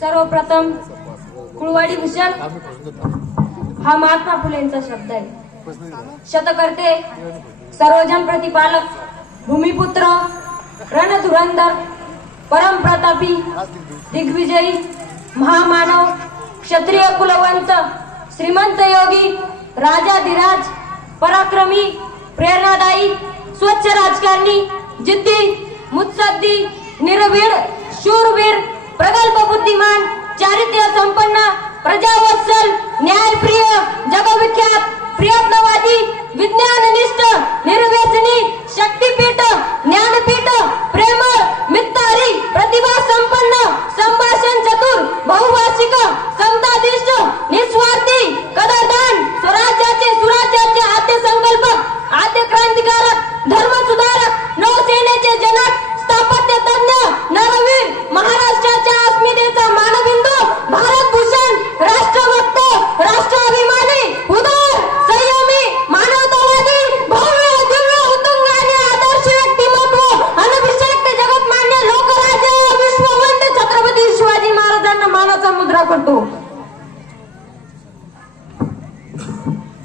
सर्वप्रथम कुळवाडी भूषण हा महात्मा फुलेंचा शब्द आहे। शतकर्ते, सर्वजन प्रतिपालक, भूमिपुत्र, रणधुरंधर, परमप्रतापी, दिग्विजयी, महामानव, क्षत्रिय कुलवंत, श्रीमंत योगी, राजाधिराज, पराक्रमी, प्रेरणादायी, स्वच्छ राजकारणी, जिद्दी, मुत्सद्दी, निर्भीड, शूरवीर, प्रगल्भ बुद्धिमान, चारित्र्य संपन्न, प्रजावत्सल, न्यायप्रिय, जगविख्यात, प्रयत्नवादी, विज्ञाननिष्ठ, निर्व्यसनी, शक्तीपीठ, ज्ञानपीठ, प्रेमळ, मितारी, प्रतिभा संपन्न, संभाषण चतुर, बहुभाषिक, समतादिष्ट, निस्वार्थी, कदरदान, सुराज्याचे आद्य संकल्पक, आद्य क्रांतिकारक, धर्म सुधारक, नौसेनेचे जनक, स्थापत्य तज्ञ, नरवीर, महाराष्ट्राच्या अस्मितेचा मानबिंदू, भारत भूषण, राष्ट्रभक्त, राष्ट्राभिमानी, उदार, संयमी, मानवतावादी, भव्य, दिव्य, उत्तुंग आणि आदर्श व्यक्तिमत्व, अनभिषेक जगतमान्य लोकराज्य, विश्ववंत छत्रपती शिवाजी महाराजांना मानाचा मुद्रा करतो।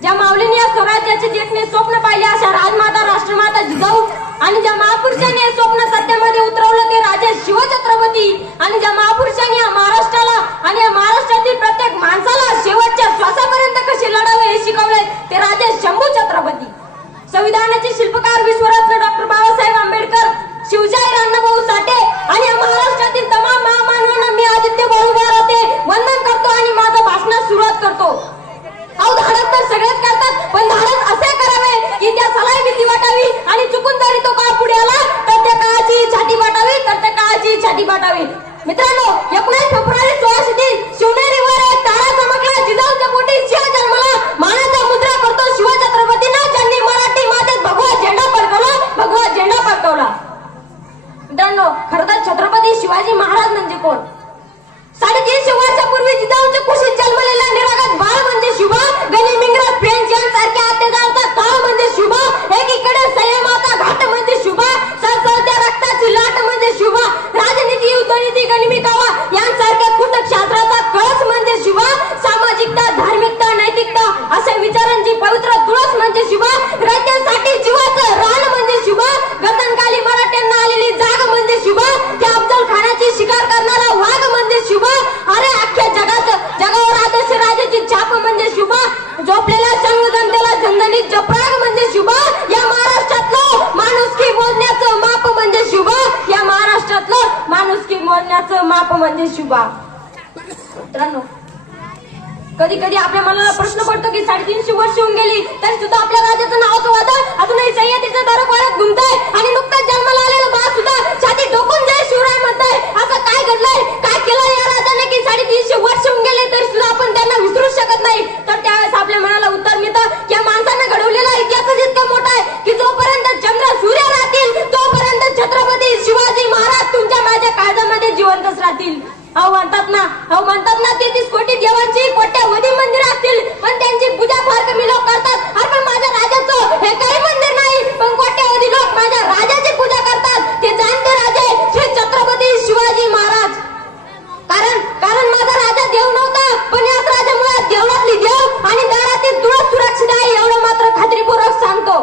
ज्या माऊलींनी या स्वराज्याचे देखणे स्वप्न पाहिले अशा राजमाता, राष्ट्रमाता जिजाऊ आणि ज्या महापुरुषांनी हे स्वप्न सत्यामध्ये उतरवलं ते राजे शिवछत्रपती आणि ज्या महापुरुषांनी या महाराष्ट्राला आणि या महाराष्ट्रातील प्रत्येक माणसाला शेवटच्या श्वासापर्यंत कसे लढावे हे शिकवले ते राजे शंभू छत्रपती। संविधानाचे शिल्पकार विश्वरत्न डॉक्टर बाबासाहेब आंबेडकर, शिवशाहीर अण्णाभाऊ साठे आणि या महाराष्ट्रातील तमाम महामानवांना मी आदित्य बाळूमाते वंदन करतो आणि माझं भाषणास सुरुवात करतो। अहो, धाडस तर सगळेच करतात, पण धाडस असे करावे की त्या सलाई भीती वाटावी आणि चुकून जरी तो काळ पुढे आला तर त्या काळाची छाती वाटावी, तर त्या काळाची छाती वाटावी। मित्रांनो, 19 फेब्रुवारी 1603 शिवनेरीवर एक तारा चमकला, जिजाऊच्या पोटी शिव जन्मला, मानाचा मुद्रा करतो शिवछत्रपतींना, ज्यांनी मराठी मातेत भगवा झेंडा फडकवला, भगवा झेंडा फडकवला। मित्रांनो, खरं तर छत्रपती शिवाजी महाराज म्हणजे कोण? 350 वर्षापूर्वी जिजाऊच्या कुशीत जन्मलेला निरागस बाळ म्हणजे शुभा, गनिम इंग्रज फ्रेंच यांसारख्या अत्याचाराचा काळ म्हणजे शुभा, एकीकडे संयमाचा घाट म्हणजे शुभा, सळसळत्या रक्ताची लाट म्हणजे शुभा, राजनीती, युद्धनीती, गनिमी कावा यांसारख्या कुटक शास्त्राचा कळस म्हणजे शुभा, सामाजिकता, धार्मिकता, नैतिकता असे विचारांची पवित्र तुळस म्हणजे शुभा, राज्यासाठी जीवाचं रान म्हणजे शुभा, गतनकाली मराठ्यांना आलेली जाग म्हणजे शुभा, त्या अफजल खानाची शिकार करणारा वाघ म्हणजे शुभा, अरे अख्ख्या जगावर आदर्श राजाची छाप म्हणजे शुभा, झोपलेला संघ जनतेला झणझणीत जपराग म्हणजे शुभा, या महाराष्ट्रातलं माणुसकी मोजण्याचं माप म्हणजे शुभा, या महाराष्ट्रातलं माणुसकी मोजण्याचं माप म्हणजे शुभा। मित्रांनो, कधी कधी आपल्या मनाला प्रश्न पडतो की 350 वर्ष होऊन गेली तरी सुद्धा आपल्या राजाचं नावाचं वादळ अजूनही सह्याद्रीच्या दरबारात घुमतंय आणि नुकताच जन्माला आलेलं बाळ सुद्धा छाती टोकून जय शिवराय म्हणतंय। असं काय घडलंय, काय केलं या राजाने की 350 वर्ष होऊन गेले तरी सुद्धा आपण त्यांना विसरू शकत नाही? तर त्यावेळेस आपल्या मनाला उत्तर मिळतं की या माणसानं घडवलेला इतिहासच इतका मोठा आहे की जोपर्यंत चंद्र सूर्य राहतील तोपर्यंत छत्रपती शिवाजी महाराज तुमच्या माझ्या काळजामध्ये जिवंतच राहतील। अहो म्हणतात ना 33 कोटी देवांची कोट्यावधी मंदिर असतील पण त्यांची पूजा फार कमी लोक करतात। अरे पण माझ्या राजाचं हे काही मंदिर नाही, पण कोट्यावधी लोक माझ्या राजाची पूजा करतात। ते जाणते राजे श्री छत्रपती शिवाजी महाराज। कारण माझा राजा देव नव्हता, पण याच राजामुळे देवळातली देव आणि दारातील तुळस सुरक्षित आहे एवढं मात्र खात्रीपूर्वक सांगतो।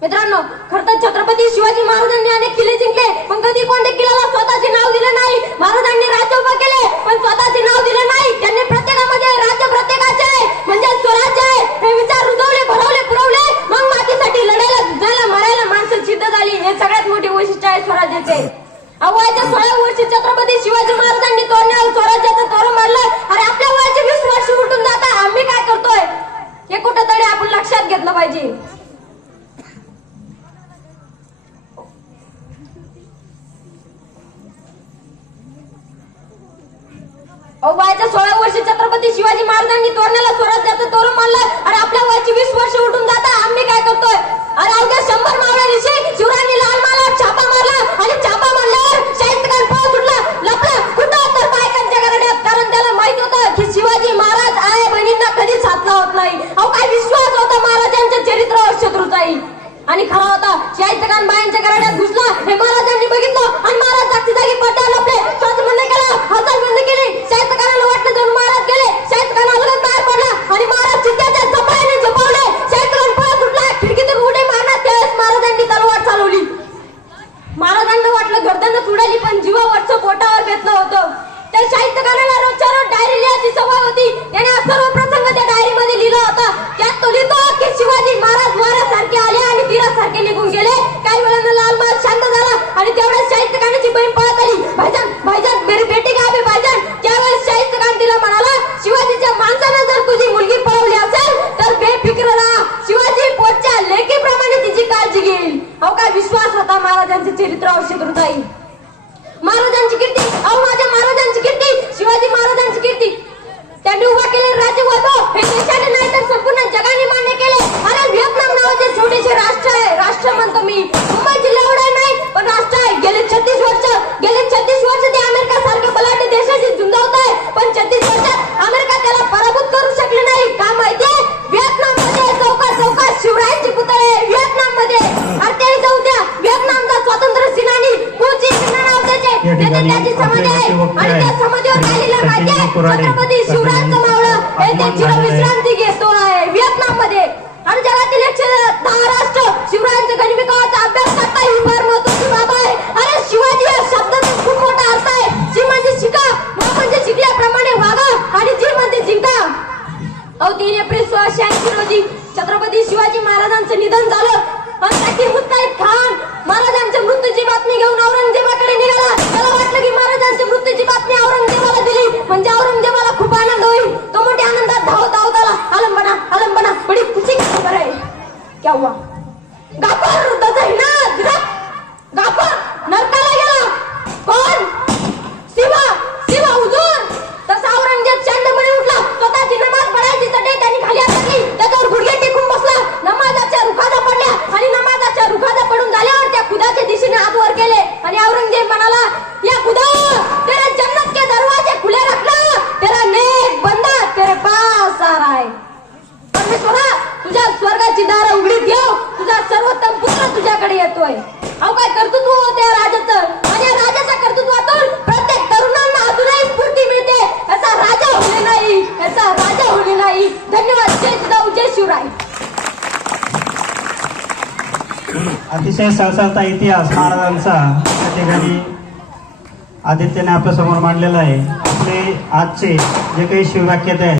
मित्रांनो, खरं तर छत्रपती शिवाजी महाराजांनी अनेक किल्ले जिंकले, पण कधी कोणत्या किल्ल्याला स्वतःचे नाव दिले नाही। महाराजांनी राज्य उभं केले पण स्वतःचे नाव दिले नाही। त्यांनी प्रत्येकामध्ये राज्य प्रत्येकाचे आहे म्हणजे स्वराज्य आहे हे विचार रुजवले, भरवले, पुरवले, मग मातीसाठी लढायला, झुजायला, मरायला माणसं सिद्ध झाली। हे सगळ्यात मोठी वैशिष्ट्य आहे स्वराज्याचे। वयाच्या 16 वर्षी छत्रपती शिवाजी महाराजांनी तोरण्यावर स्वराज्याचं तोरण मारलं। अरे आपल्या वयाचे 20 वर्ष उलटून जातात, आम्ही काय करतोय हे कुठंतरी आपण लक्षात घेतलं पाहिजे। वयाच्या 16 वर्षी छत्रपती शिवाजी महाराजांनी तोरण्याला स्वराज्याचं तोरण मारलं। अरे आपल्या वयाची 20 वर्ष उलटून जातात, आम्ही काय करतोय? अरे अवघ्या 100 मावळ्यांविषयी शिवरायांनी लाल महालात छापा मारला आणि छापा मारल्यावर शाहिस्तेखान पळ सुटला, लपला कुठं तर बायकांच्या घराण्यात, कारण त्याला माहित होतं की शिवाजी महाराज आई बहिणींना कधीच हात लावत नाही। अहो काय विश्वास होता महाराजांच्या चरित्रावर शत्रुताई, आणि खरा होता शाहिस्तेखान बायांच्या घराण्यात घुसला हे महाराजांनी बघितलं आणि महाराज जागची जागी पडद्यावर लपले, श्वास बंद केला, हालचाल बंद केली त्या साहित्यकाराला रोजच्या रोज डायरी लिहायची सवय होती. त्याने सर्व प्रसंग त्या डायरीमध्ये लिहिला होता. त्यात तो लिहितो की शिवाजी महाराज वाऱ्यासारखे आले आणि तीरासारखे निघून गेले. काही वेळानं लाल महाल शांत झाला आणि तेवढ्याच साहित्यकाराची बहीण पळत आली. भाईजान भाईजान मेरी बेटी का आहे भाईजान. त्यावेळेस साहित्यकार तिला म्हणाला, शिवाजीच्या माणसानं जर तुझी मुलगी पळवली असेल तर बेफिक्र राहा. शिवाजी पोटच्या लेकीप्रमाणे तिची काळजी घेईल. अहो काय विश्वास होता महाराजांचे चरित्र औषधरुताई. महाराजांची कीर्ती, अहो माझ्या महाराजांची कीर्ती, शिवाजी महाराजांची कीर्ती. त्यांनी उभा केले राजवैभव हे देशाने नाही तर संपूर्ण जगाने मान्य केले. अरे व्हिएतनाम नावाचे छोटेसे राष्ट्र आहे. राष्ट्र म्हणतो मी, मुंबई जिल्ह्यावर नाही पण राष्ट्र आहे. गेले 36 वर्ष ते अमेरिका सारख्या बलाढ्य देशाशी झुंजावत आहे. पण 36 वर्षात अमेरिका त्याला पराभूत करू शकले नाही. का माहितीये? व्हिएतनाम मध्ये चौकात शिवरायांचे पुतळे व्हिएतनाम मध्ये. अरे ते जाऊ द्या, व्हिएतनामचा स्वातंत्र्य सेनानी कोची सिन्हा नाव त्याचे त्याची समाधी आहे आणि त्या समाधीवर काढलेला माहितीये छत्रपती शिवरायांचं मावळं हे ते चिरविश्रांती घेतो आहे व्हिएतनाम मध्ये. आणि जगातील 110 राष्ट्र शिवरायांच्या गनिमिकावाचा अभ्यास करता ही फार महत्वाची बाब आहे. अरे शिवाजी या शब्दाचा खूप मोठा अर्थ आहे. जी म्हणजे शिका, मा म्हणजे शिकल्याप्रमाणे वागा आणि जी म्हणजे जिंका. अहो 3 एप्रिल 1680 रोजी छत्रपती शिवाजी महाराजांचं निधन झालं. आणि त्याची मुत्ताईद खान महाराजांच्या मृत्यूची बातमी घेऊन औरंगजेबाकडे निघाला. त्याला वाटलं की महाराजांच्या मृत्यूची बातमी औरंगजेबाला दिली म्हणजे औरंगजेबाला खूप आनंद होईल. तो मोठ्या आनंदात धावत आला. आलम बडी खुशी की खबर है. क्या हुआ? गाफर दजहिना गाफर नरकाला गेला. कोण? शिवा हुजूर. तसा औरंगजेब शांतपणे उठला. स्वतःची नमाज पडायची चटई त्यांनी खाली टाकली. त्याच्यावर गुडघे टेकून बसला. नमाजाच्या रुखादा पडल्या आणि नमाजाच्या रुखादा पडून झाल्यावर त्या खुदाच्या दिशेने हात वर केले आणि औरंगजेब म्हणाला, या खुदा तेरे जन्नत के दरवाजे खुले रखना, तेरा नेक बंदा तेरे पास आ रहा है. परमेश्वरा तुझ्या स्वर्गाची दारं उघडी ठेव. तुझा सर्वोत्तम पुत्र तुझ्याकडे येतोय. अहो काय कर्तृत्व होते या राजाचं आणि या राजाच्या कर्तृत्वातून प्रत्येक तरुणांना अजूनही स्फूर्ती मिळते. याचा राजा होणे नाही. धन्यवाद. जय जिजाऊ जय शिवराय. अतिशय सळसळता इतिहास महाराजांचा त्या ठिकाणी आदित्यने आपल्या समोर मांडलेला आहे. आपले आजचे जे काही शिववाक्यात आहेत